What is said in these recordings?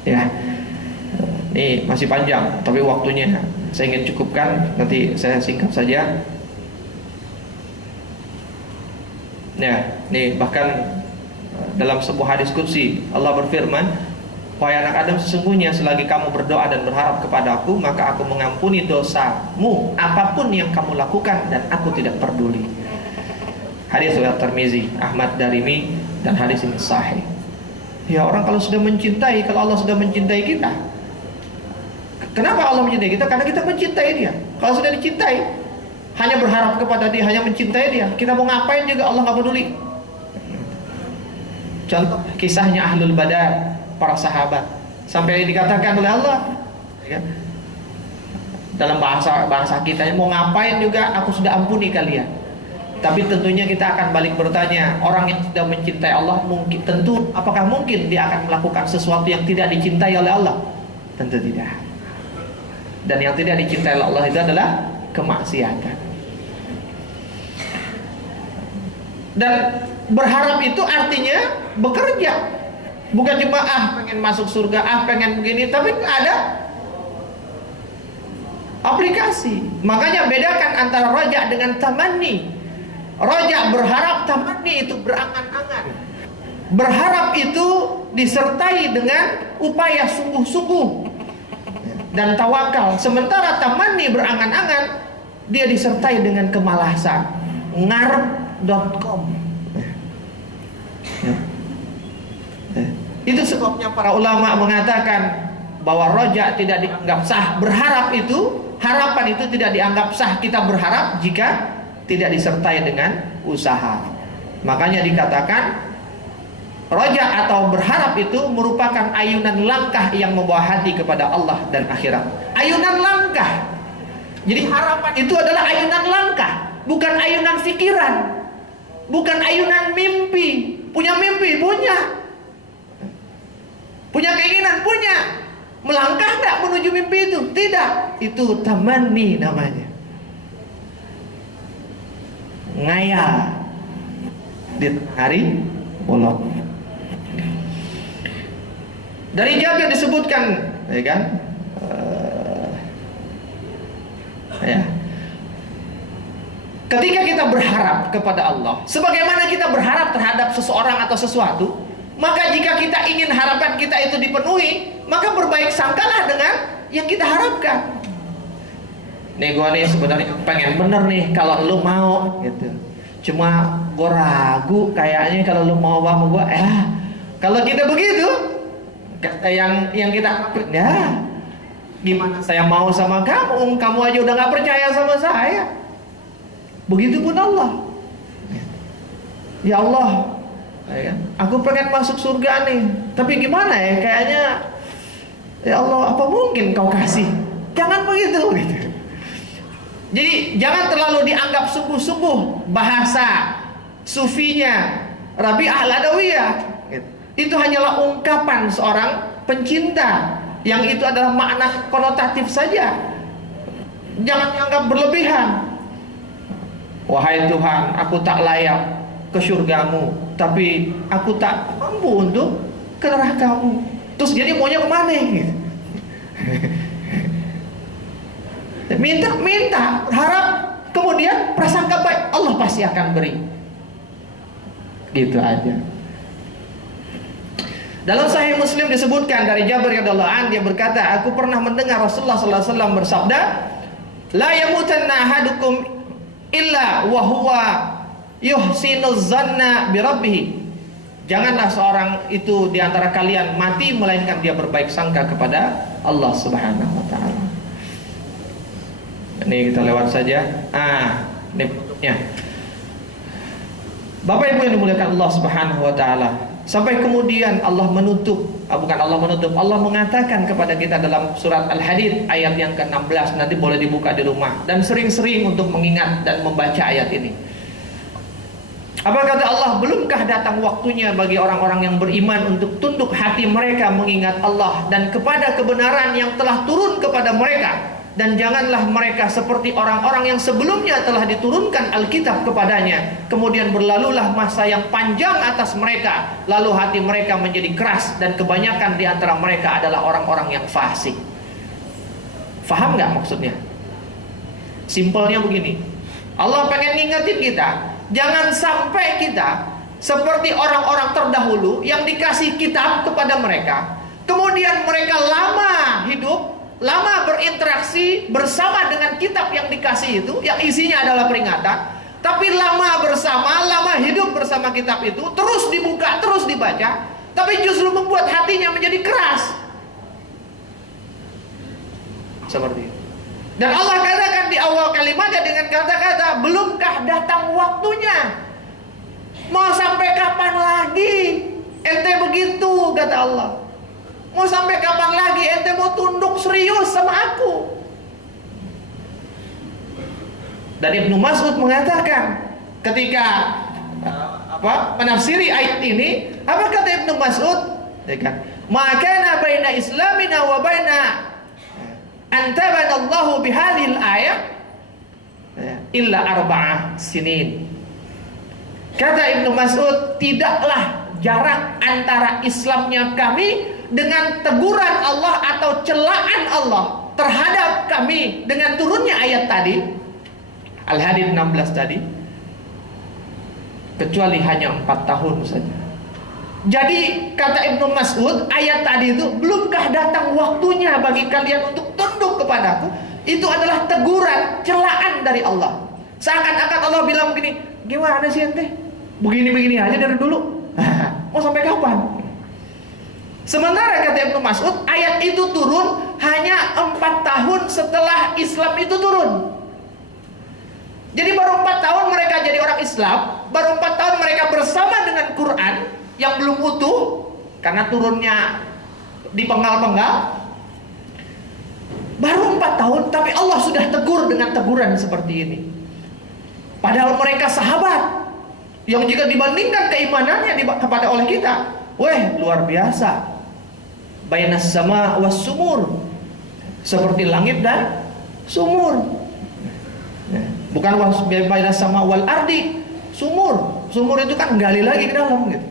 Ya, ini masih panjang, tapi waktunya saya ingin cukupkan. Nanti saya singkat saja. Ya, ini bahkan dalam sebuah hadis qudsi Allah berfirman, wahai anak Adam, sesungguhnya selagi kamu berdoa dan berharap kepada aku, maka aku mengampuni dosamu apapun yang kamu lakukan, dan aku tidak peduli. Hadis riwayat Tirmizi, Ahmad, Darimi, dan hadis ini sahih. Ya, orang kalau sudah mencintai, kalau Allah sudah mencintai kita, kenapa Allah mencintai kita? Karena kita mencintai Dia. Kalau sudah dicintai, hanya berharap kepada Dia, hanya mencintai Dia, kita mau ngapain juga Allah nggak peduli. Contoh kisahnya Ahlul Badar, para sahabat, sampai dikatakan oleh Allah, ya, dalam bahasa kita, mau ngapain juga aku sudah ampuni kalian. Tapi tentunya kita akan balik bertanya, orang yang sudah mencintai Allah, mungkin tentu apakah mungkin dia akan melakukan sesuatu yang tidak dicintai oleh Allah? Tentu tidak. Dan yang tidak dicintai oleh Allah itu adalah kemaksiatan. Dan berharap itu artinya bekerja, bukan cuma pengen masuk surga, pengen begini, tapi ada aplikasi. Makanya bedakan antara roja dengan tamanni. Roja berharap, tamanni itu berangan-angan. Berharap itu disertai dengan upaya sungguh-sungguh dan tawakal. Sementara tamanni berangan-angan, dia disertai dengan kemalasan. Ngarep.com. Itu sebabnya para ulama mengatakan bahwa roja tidak dianggap sah. Berharap itu, harapan itu tidak dianggap sah kita berharap jika tidak disertai dengan usaha. Makanya dikatakan roja atau berharap itu merupakan ayunan langkah yang membawa hati kepada Allah dan akhirat. Ayunan langkah. Jadi harapan itu adalah ayunan langkah, bukan ayunan pikiran, bukan ayunan mimpi. Punya mimpi, punya keinginan, punya. Melangkah enggak menuju mimpi itu? Tidak. Itu tamanni namanya. Ngayal di hari bolong. Dari Jabir disebutkan, ya kan? Ya. Ketika kita berharap kepada Allah, sebagaimana kita berharap terhadap seseorang atau sesuatu, maka jika kita ingin harapan kita itu dipenuhi, maka berbaik sangkalah dengan yang kita harapkan. Nih gue nih sebenarnya pengen bener nih kalau lu mau gitu. Cuma gue ragu kayaknya kalau lu mau sama gue. Kalau kita begitu, yang kita ya gimana saya mau sama kamu? Kamu aja udah nggak percaya sama saya. Begitupun Allah. Ya Allah, ya, aku pengen masuk surga nih. Tapi gimana ya? Kayaknya ya Allah, apa mungkin kau kasih? Jangan begitu gitu. Jadi jangan terlalu dianggap sungguh-sungguh. Bahasa sufinya Rabi'ah al-Adawiyah, itu hanyalah ungkapan seorang pencinta, yang itu adalah makna konotatif saja. Jangan dianggap berlebihan. Wahai Tuhan, aku tak layak ke surgamu, tapi aku tak mampu untuk ke nerakamu. Terus jadi maunya kemana gitu? Minta, harap, kemudian prasangka baik, Allah pasti akan beri. Gitu aja. Dalam Sahih Muslim disebutkan dari Jabir radhiyallahu anhu, dia berkata, aku pernah mendengar Rasulullah sallallahu alaihi wasallam bersabda, la yamutanna ahadukum illa wa huwa yuhsinuz zanna bi rabbih. Janganlah seorang itu di antara kalian mati melainkan dia berbaik sangka kepada Allah Subhanahu wa taala. Ini kita lewat saja. Ini bentuknya. Bapak Ibu yang dimuliakan Allah Subhanahu wa taala. Sampai kemudian Allah menutup, Allah mengatakan kepada kita dalam surat Al-Hadid ayat yang ke-16, nanti boleh dibuka di rumah dan sering-sering untuk mengingat dan membaca ayat ini. Apa kata Allah? Belumkah datang waktunya bagi orang-orang yang beriman untuk tunduk hati mereka mengingat Allah dan kepada kebenaran yang telah turun kepada mereka dan janganlah mereka seperti orang-orang yang sebelumnya telah diturunkan Alkitab kepadanya, kemudian berlalulah masa yang panjang atas mereka, lalu hati mereka menjadi keras, dan kebanyakan di antara mereka adalah orang-orang yang fasik. Faham nggak maksudnya? Simpelnya begini, Allah pengen ngingetin kita, jangan sampai kita seperti orang-orang terdahulu yang dikasih kitab kepada mereka, kemudian mereka lama hidup, lama berinteraksi bersama dengan kitab yang dikasih itu, yang isinya adalah peringatan, tapi lama bersama, lama hidup bersama kitab itu, terus dibuka, terus dibaca, tapi justru membuat hatinya menjadi keras. Seperti itu. Dan Allah katakan di awal kalimatnya dengan kata-kata, belumkah datang waktunya? Mau sampai kapan lagi ente begitu, kata Allah. Mau sampai kapan lagi ente mau tunduk serius sama aku? Dan Ibnu Mas'ud mengatakan ketika menafsiri ayat ini, apa kata Ibnu Mas'ud? Maka baina islamina wa baina antabanallahu bihadhil ayat illa arba'ah sinin. Kata Ibnu Mas'ud, tidaklah jarak antara Islamnya kami dengan teguran Allah atau celaan Allah terhadap kami dengan turunnya ayat tadi, Al-Hadid 16 tadi, kecuali hanya 4 tahun saja. Jadi kata Ibnu Mas'ud, ayat tadi itu, belumkah datang waktunya bagi kalian untuk tunduk kepadaku? Itu adalah teguran, celaan dari Allah. Seakan-akan Allah bilang begini, gimana sih ente? Begini-begini aja dari dulu. Mau sampai kapan? Sementara kata Ibnu Mas'ud, ayat itu turun hanya 4 tahun setelah Islam itu turun. Jadi baru 4 tahun mereka jadi orang Islam, baru 4 tahun mereka bersama dengan Quran yang belum utuh karena turunnya dipenggal-penggal. Baru 4 tahun, tapi Allah sudah tegur dengan teguran seperti ini. Padahal mereka sahabat yang jika dibandingkan keimanannya kepada oleh kita, weh, luar biasa. Bainas sama was sumur, seperti langit dan sumur. Bukan bainas sama wal ardi, sumur. Sumur itu kan gali lagi ke dalam gitu.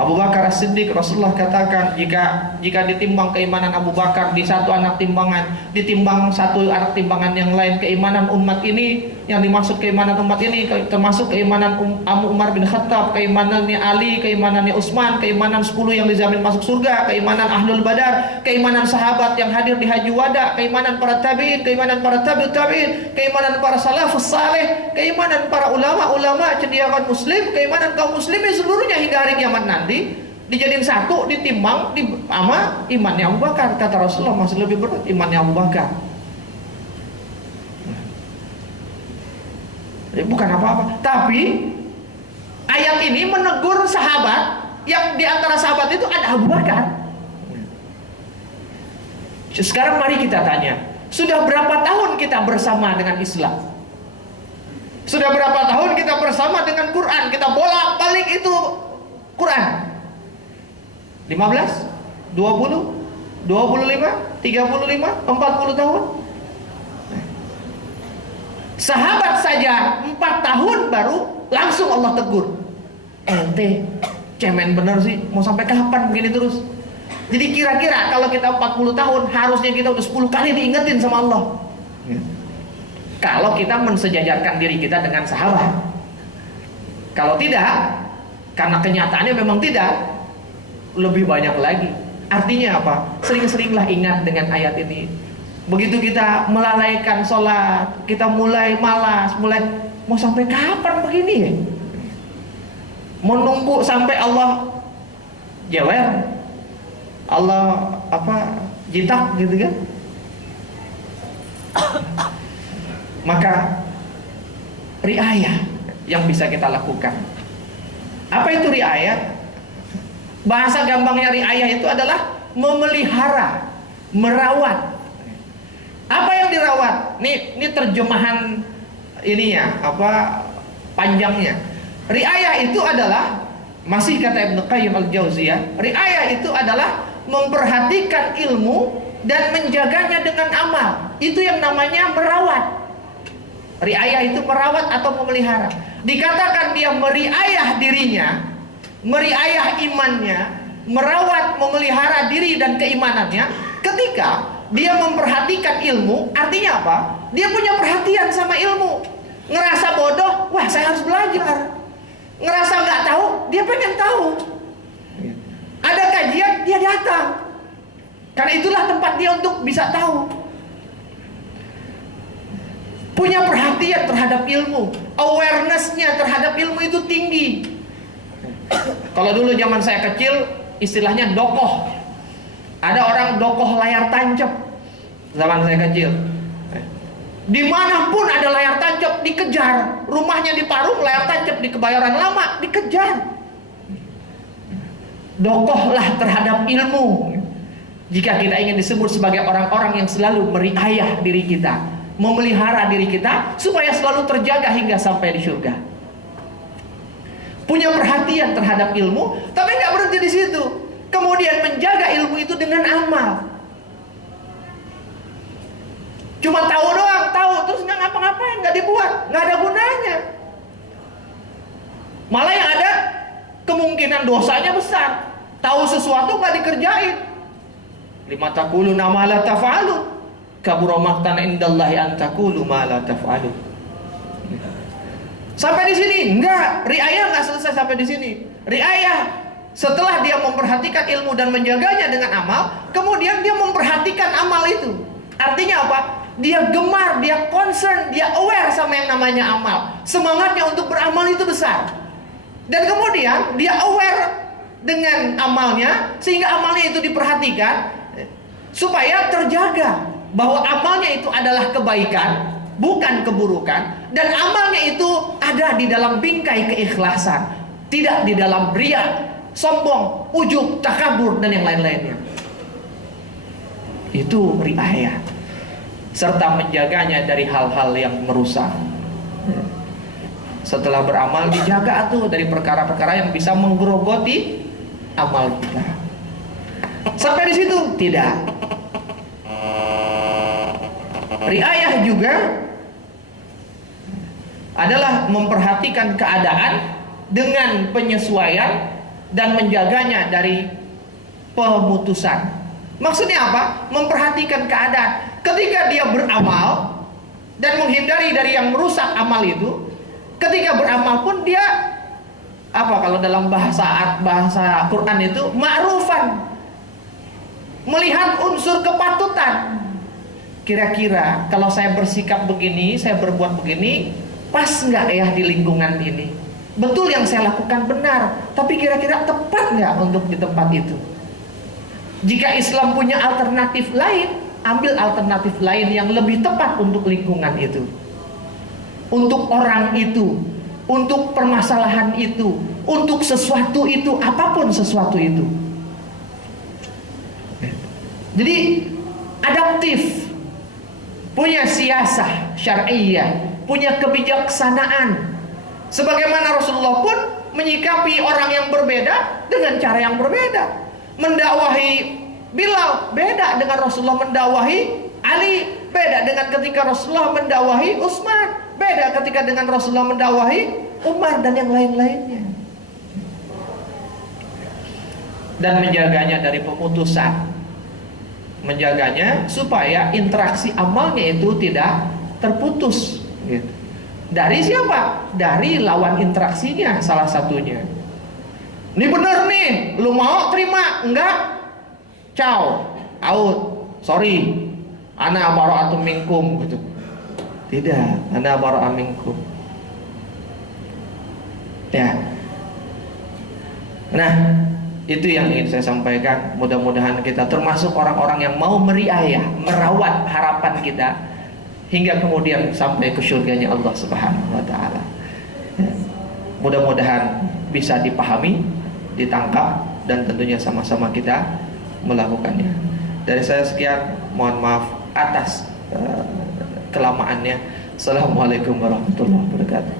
Abu Bakar As-Siddiq, Rasulullah katakan, jika ditimbang keimanan Abu Bakar di satu anak timbangan, ditimbang satu anak timbangan yang lain, keimanan umat ini, yang dimaksud keimanan umat ini termasuk keimanan Umar bin Khattab, keimanannya Ali, keimanannya Utsman, keimanan 10 yang dijamin masuk surga, keimanan Ahlul Badar, keimanan sahabat yang hadir di Haji Wada, keimanan para tabi'in, keimanan para tabi'ut tabi'in, keimanan para salafus saleh, keimanan para ulama-ulama cendekiawan muslim, keimanan kaum muslimin seluruhnya hingga hari kiamat nanti dijadiin satu, ditimbang sama imannya Abu Bakar. Kata Rasulullah, masih lebih berat imannya Abu Bakar. Jadi bukan apa-apa. Tapi ayat ini menegur sahabat, yang di antara sahabat itu ada Abu Bakar. Sekarang mari kita tanya, sudah berapa tahun kita bersama dengan Islam? Sudah berapa tahun kita bersama dengan Quran? Kita bolak-balik itu Quran. 15, 20, 25, 35, 40 tahun. Sahabat saja 4 tahun baru langsung Allah tegur. Ente cemen bener sih, mau sampai kapan begini terus? Jadi kira-kira kalau kita 40 tahun, harusnya kita udah 10 kali diingetin sama Allah. Kalau kita mensejajarkan diri kita dengan sahabat. Kalau tidak, karena kenyataannya memang tidak, lebih banyak lagi. Artinya apa? Sering-seringlah ingat dengan ayat ini. Begitu kita melalaikan sholat, kita mulai malas, mau sampai kapan begini ya? Menunggu sampai Allah jewer, Allah jitak gitu kan? Maka riayah yang bisa kita lakukan. Apa itu riayah? Bahasa gampangnya riayah itu adalah memelihara, merawat. Apa yang dirawat? Ini terjemahan ininya, panjangnya. Riayah itu adalah, masih kata Ibnu Qayyim al-Jauziyah, riayah itu adalah memperhatikan ilmu dan menjaganya dengan amal. Itu yang namanya merawat. Riayah itu merawat atau memelihara. Dikatakan dia meriayah dirinya, meriayah imannya, merawat, memelihara diri dan keimanannya ketika dia memperhatikan ilmu. Artinya apa? Dia punya perhatian sama ilmu. Ngerasa bodoh, wah saya harus belajar. Ngerasa nggak tahu, dia pengen tahu. Ada kajian, dia datang. Karena itulah tempat dia untuk bisa tahu. Punya perhatian terhadap ilmu, awareness-nya terhadap ilmu itu tinggi. Kalau dulu zaman saya kecil, istilahnya dokoh. Ada orang dokoh layar tancap zaman saya kecil. Dimanapun ada layar tancap dikejar. Rumahnya di Parung, layar tancap di Kebayoran Lama dikejar. Dokohlah terhadap ilmu. Jika kita ingin disebut sebagai orang-orang yang selalu meriayah diri kita, memelihara diri kita supaya selalu terjaga hingga sampai di surga. Punya perhatian terhadap ilmu, tapi nggak berhenti di situ. Kemudian menjaga ilmu itu dengan amal. Cuma tahu doang, tahu terus nggak ngapa-ngapain, nggak dibuat, nggak ada gunanya. Malah yang ada kemungkinan dosanya besar. Tahu sesuatu nggak dikerjain. Lima taquluna ma la taf'alu, kabura maqtan indallahi an taqulu ma la taf'alu. Sampai di sini enggak, riayah nggak selesai sampai di sini. Riayah setelah dia memperhatikan ilmu dan menjaganya dengan amal, kemudian dia memperhatikan amal itu. Artinya apa? Dia gemar, dia concern, dia aware sama yang namanya amal. Semangatnya untuk beramal itu besar. Dan kemudian dia aware dengan amalnya, sehingga amalnya itu diperhatikan supaya terjaga bahwa amalnya itu adalah kebaikan, bukan keburukan, dan amalnya itu ada di dalam bingkai keikhlasan, tidak di dalam riya, sombong, ujub, takabur dan yang lain-lainnya. Itu riayah, serta menjaganya dari hal-hal yang merusak. Setelah beramal dijaga tuh dari perkara-perkara yang bisa menggerogoti amal kita. Sampai di situ tidak. Riayah juga adalah memperhatikan keadaan dengan penyesuaian dan menjaganya dari pemutusan. Maksudnya apa? Memperhatikan keadaan. Ketika dia beramal dan menghindari dari yang merusak amal itu, ketika beramal pun dia apa, kalau dalam bahasa Quran itu ma'rufan, melihat unsur kepatutan. Kira-kira kalau saya bersikap begini, saya berbuat begini, pas nggak ya di lingkungan ini? Betul yang saya lakukan benar, tapi kira-kira tepat nggak untuk di tempat itu? Jika Islam punya alternatif lain, ambil alternatif lain yang lebih tepat untuk lingkungan itu, untuk orang itu, untuk permasalahan itu, untuk sesuatu itu, apapun sesuatu itu. Jadi adaptif, punya siasah syar'iyyah, punya kebijaksanaan. Sebagaimana Rasulullah pun menyikapi orang yang berbeda dengan cara yang berbeda. Mendakwahi Bilal beda dengan Rasulullah mendakwahi Ali, beda dengan ketika Rasulullah mendakwahi Utsman, beda ketika dengan Rasulullah mendakwahi Umar dan yang lain-lainnya. Dan menjaganya dari pemutusan, menjaganya supaya interaksi amalnya itu tidak terputus gitu. Dari siapa? Dari lawan interaksinya salah satunya. Ini bener nih, lu mau terima? Enggak? Ciao, out, sorry, ana bara'atun minkum gitu. Tidak, ana bara'atun minkum. Ya. Nah, itu yang ingin saya sampaikan. Mudah-mudahan kita termasuk orang-orang yang mau meriayah, merawat harapan kita hingga kemudian sampai ke surganya Allah Subhanahu wa taala. Ya. Mudah-mudahan bisa dipahami, ditangkap, dan tentunya sama-sama kita melakukannya. Dari saya sekian, mohon maaf atas kelamaannya. Assalamualaikum warahmatullahi wabarakatuh.